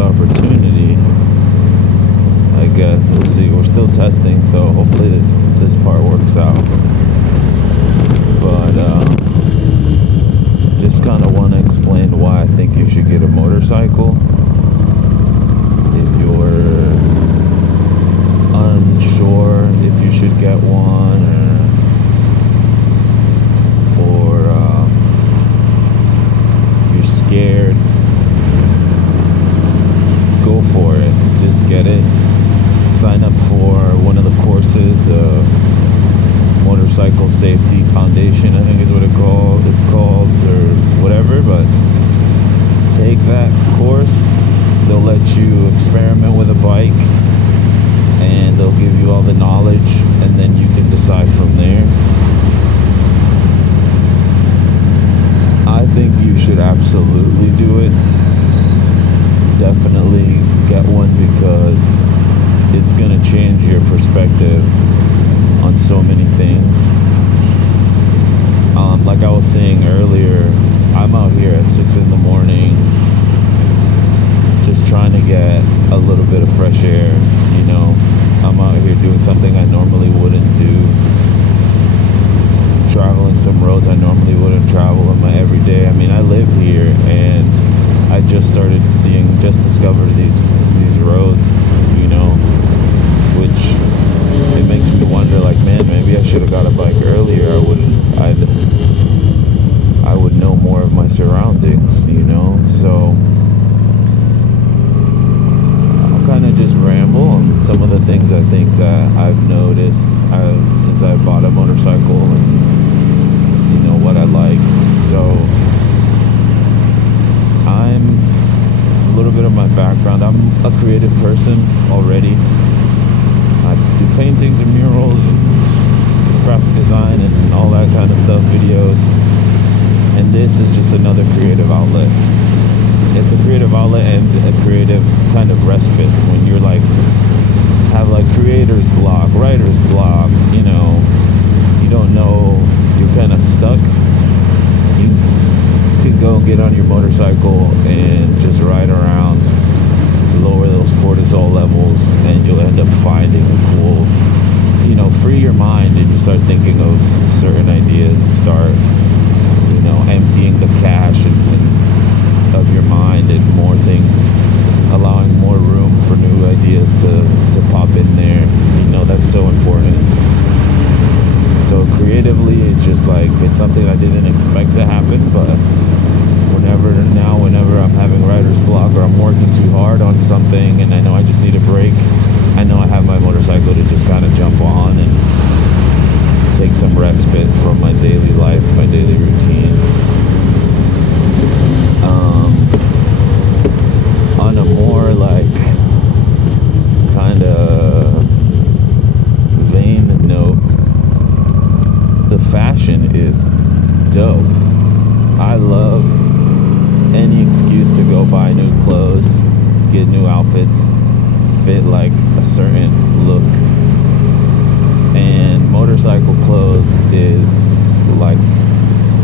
opportunity. I guess we'll see. We're still testing, so hopefully this part works out. But just kind of want to explain why I think you should get a motorcycle if you're unsure if you should get one, or if you're scared. Go for it. Just get it. Sign up for one of the courses, Motorcycle Safety Foundation, I think is what it's called, or whatever. But take that course. They'll let you experiment with a bike, and they'll give you all the knowledge, and then you can decide from there. I think you should absolutely do it. Definitely get one, because it's going to change your perspective on so many things. Like I was saying earlier, I'm out here at 6 in the morning just trying to get a little bit of fresh air, you know. I'm out here doing something I normally wouldn't do, traveling some roads I normally wouldn't travel in my everyday. I mean, I live here, and I just discovered these roads, you know, which it makes me wonder, like, man, maybe I should have got a bike earlier. I would know more of my surroundings, you know. So I'll kind of just ramble on some of the things I think that I've noticed since I bought a motorcycle, and you know what I like. So I'm a little bit of my background. I'm a creative person already. I do paintings and murals and graphic design and all that kind of stuff, videos. And this is just another creative outlet. It's a creative outlet and a creative kind of respite when you're like, have like creator's block, writer's block, you know, you don't know, you're kind of stuck. You can go get on your motorcycle and just ride around, lower those cortisol levels, and you'll end up finding a cool, you know, free your mind, and you start thinking of certain ideas and start, you know, emptying the cache of your mind, and more things, allowing more room for new ideas to pop in there. You know, that's so important. So creatively, it's just like, it's something I didn't expect to happen, but whenever I'm having writer's block, or I'm working too hard on something and I know I just need a break, I know I have my motorcycle to just kind of jump on and take some respite from my daily life, my daily routine. On a more like kind of vain note, the fashion is dope. I love any excuse to go buy new clothes, get new outfits, fit like a certain look. And motorcycle clothes is like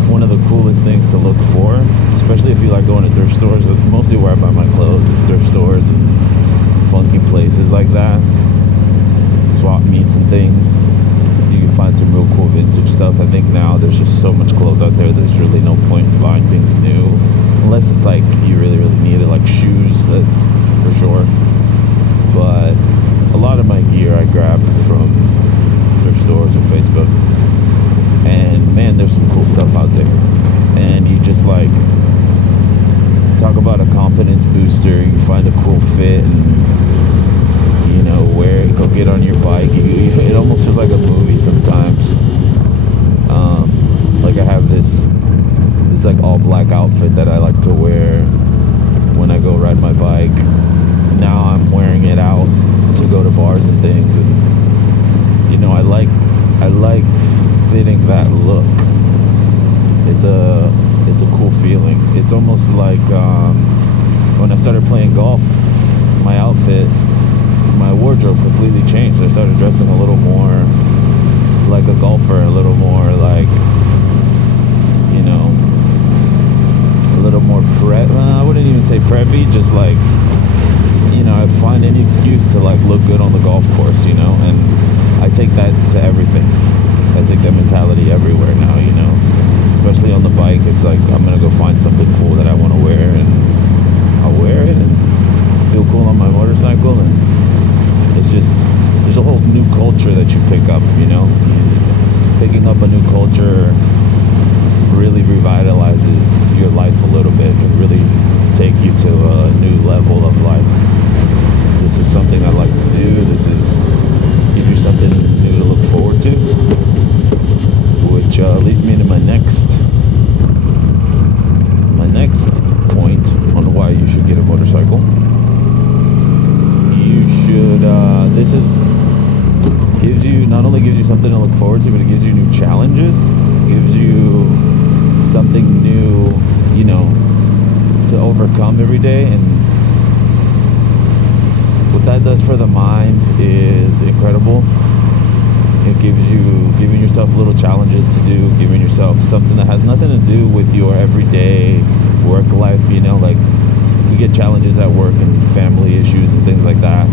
one of the coolest things to look for, especially if you like going to thrift stores. That's mostly where I buy my clothes, is thrift stores and funky places like that, swap meets and things. You can find some real cool vintage stuff. I think now there's just so much clothes out there, there's really no point in buying things new, unless it's like you really, really need it, like shoes, that's for sure. But a lot of my gear I grab from thrift stores or Facebook. And man, there's some cool stuff out there. And you just like, talk about a confidence booster. You find a cool fit and, you know, wear it, go get on your bike. It almost feels like a movie sometimes. Like I have this like all black outfit that I like to wear when I go ride my bike. Now I'm wearing it out to go to bars and things, and you know, I like fitting that look. It's a cool feeling. It's almost like when I started playing golf, my outfit, my wardrobe completely changed. I started dressing a little more like a golfer, a little more like, you know, a little more I wouldn't even say preppy, just like I find any excuse to like look good on the golf course, you know, and I take that to everything. I take that mentality everywhere now, you know, especially on the bike. It's like I'm gonna go find something cool that I want to wear, and I'll wear it and feel cool on my motorcycle. And it's just, there's a whole new culture that you pick up, you know. Picking up a new culture really revitalizes your life a little bit, and really take you to a new level of like, this is something I like to do, this is, give you something new to look forward to, which leads me to my next point on why you should get a motorcycle. You should, this is, gives you, not only gives you something to look forward to, but it gives you new challenges, gives you something new, you know, to overcome every day. And what that does for the mind is incredible. It gives you, giving yourself little challenges to do, giving yourself something that has nothing to do with your everyday work life, you know, like we get challenges at work and family issues and things like that,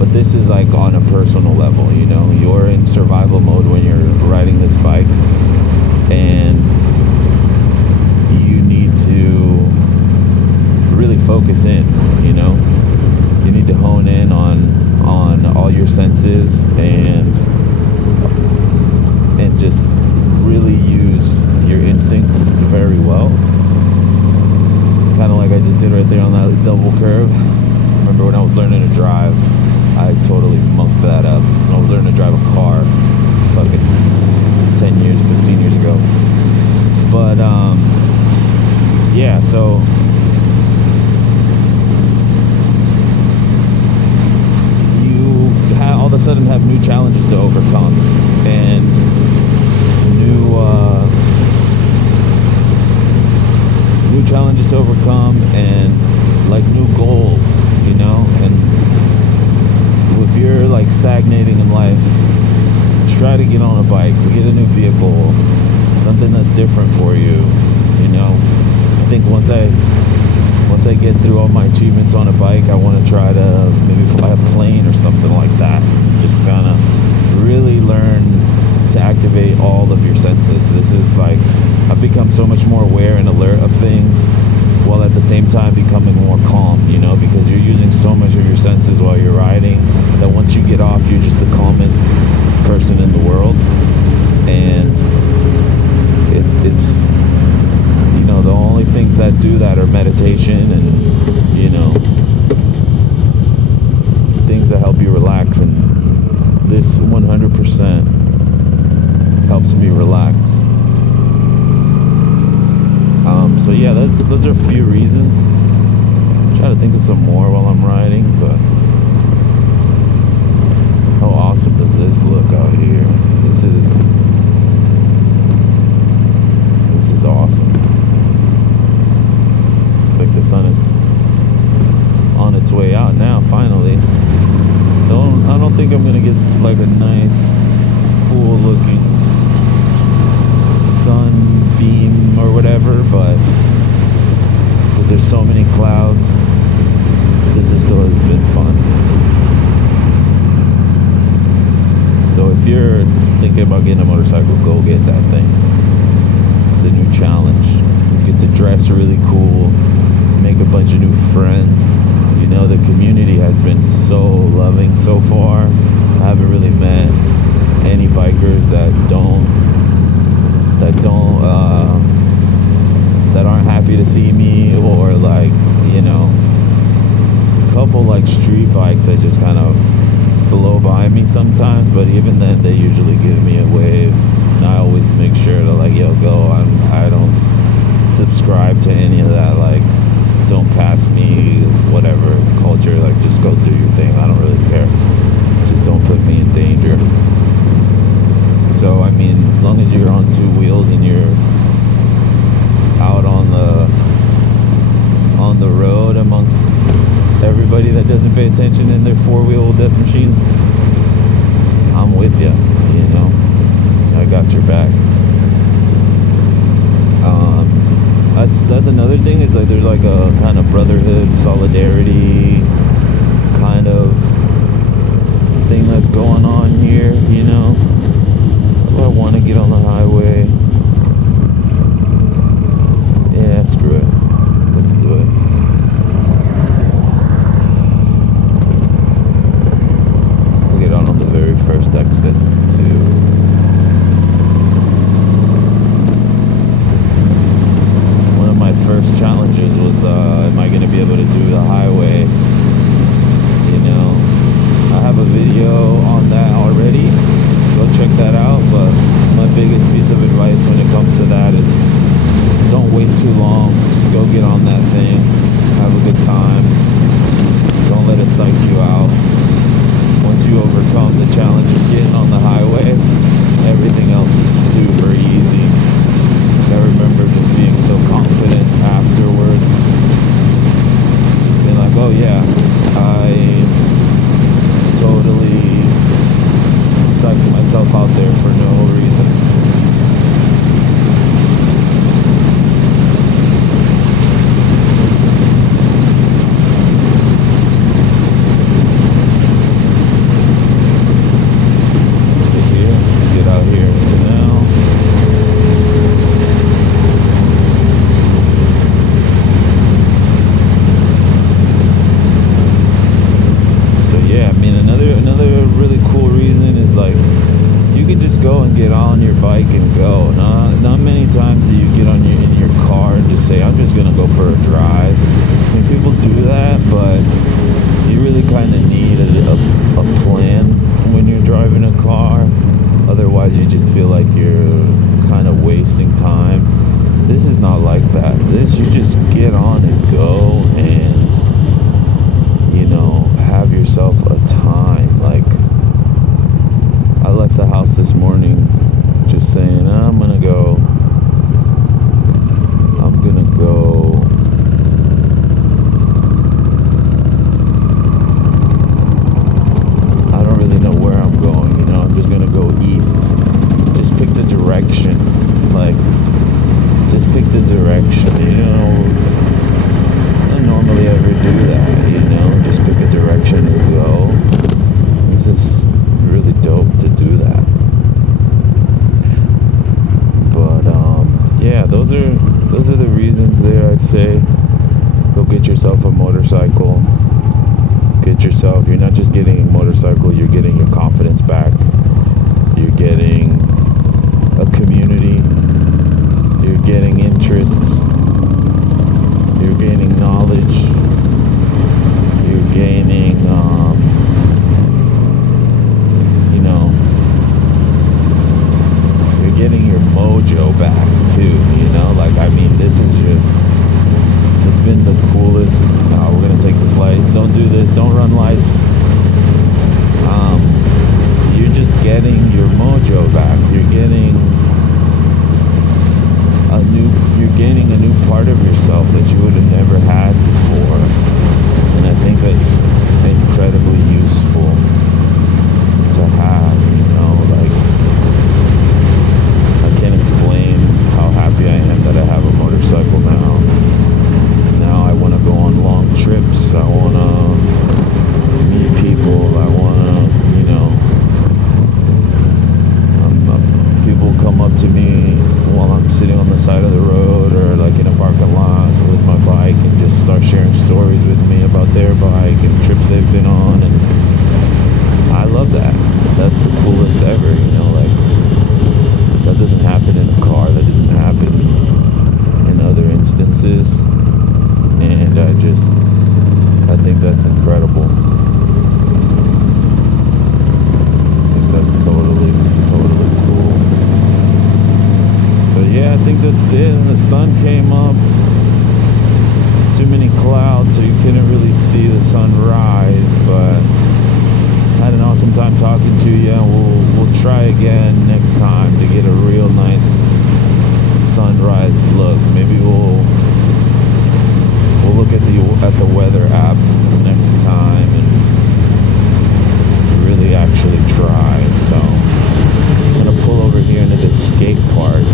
but this is like on a personal level, you know. You're in survival mode when you're riding this bike, and you need to really focus in, you know. You need to hone in on all your senses, and just really use your instincts very well, kind of like I just did right there on that double curve. Remember when I was learning to drive, I totally mucked that up. When I was learning to drive a car fucking 10 years, 15 years ago. But yeah, so you all of a sudden have new challenges to overcome, and new challenges to overcome, and like new goals, you know. And if you're like stagnating in life, try to get on a bike, get a new vehicle, something that's different for you, you know. I think once I get through all my achievements on a bike, I want to try to maybe fly a plane or something like that. Just kind of really learn to activate all of your senses. This is like, I've become so much more aware and alert of things, while at the same time becoming more calm, you know, because you're using so much of your senses while you're riding that once you get off, you're just the calmest person in the world. And it's you know, the only things that do that are meditation and, you know, things that help you relax, and this 100% helps me relax. So yeah, those are a few reasons. Try to think of some more while I'm riding, but how awesome does this look out here? This is awesome. It's like the sun is on its way out now, finally. I don't think I'm gonna get like a nice, cool looking sunbeam or whatever, but because there's so many clouds, this is still has been fun. So if you're thinking about getting a motorcycle, go get that thing. It's a new challenge. You get to dress really cool, make a bunch of new friends. You know, the community has been so loving so far. I haven't really met any bikers that aren't happy to see me, or like, you know, a couple like street bikes that just kind of blow by me sometimes, but even then they usually give me a wave, and I always make sure to like, yo, go. I don't subscribe to any of that like don't pass me whatever culture. Like, just go do your thing, I don't really care, just don't put me in danger. So I mean, as long as you're on two wheels and you're out on the road amongst everybody that doesn't pay attention in their four-wheel death machines, I'm with you, you know. I got your back. That's another thing, is like there's like a kind of brotherhood, solidarity of thing that's going on here, you know. Do I want to get on the highway? Yeah, screw it. Let's do it. We'll get on the very first exit to first challenges was am I going to be able to do the highway? You know, I have a video on that already, go check that out. But my biggest piece of advice when it comes to that is don't wait too long, just go get on that thing, have a good time, don't let it psych you out. Once you overcome the challenge of getting on the highway, everything else is super easy. I remember just being so confident afterwards. Just being like, oh yeah, I totally psyched myself out there for no reason. So here, let's get out here now. Another really cool reason is like you can just go and get on your bike and go. Not many times do you get in your car and just say, I'm just gonna go for a drive. I mean, people do that, but you really kind of need a plan when you're driving a car. Otherwise, you just feel like you're kind of wasting time. This is not like that. You just get on and go and, you know, have yourself a time. Like, I left the house this morning just saying, I'm gonna go I don't really know where I'm going, you know. I'm just gonna go east. Just pick the direction. Like, just pick the direction, you know. I don't normally ever do that, you know. Just pick a direction and go. This is really dope to do that. But yeah, those are the reasons there. I'd say go get yourself a motorcycle. You're not just getting a motorcycle, you're getting your confidence back. You're getting a community. You're getting interests. You're gaining knowledge. You're gaining, you know, you're getting your mojo back too, you know. Like, I mean, this is just, it's been the coolest. We're gonna take this light. Don't do this. Don't run lights. You're just getting your mojo back. You're gaining a new part of yourself that you would have never had before. And I think that's incredibly useful to have, you know. Like, I can't explain how happy I am that I have a motorcycle now. Now I want to go on long trips. I want to meet people. I want to, you know, people come up to me while I'm sitting on the side of the road or like in a parking lot with my bike and just start sharing stories with me about their bike and trips they've been on. And I love that. That's the coolest ever, you know. Like, that doesn't happen in a car. That doesn't happen in other instances. And I think that's incredible. I think that's totally cool. So yeah, I think that's it. And the sun came up. It's too many clouds, so you couldn't really see the sunrise. But I had an awesome time talking to you. We'll try again next time to get a real nice sunrise look. Maybe we'll look at the weather app next time and really actually try. So I'm gonna pull over here into the skate park.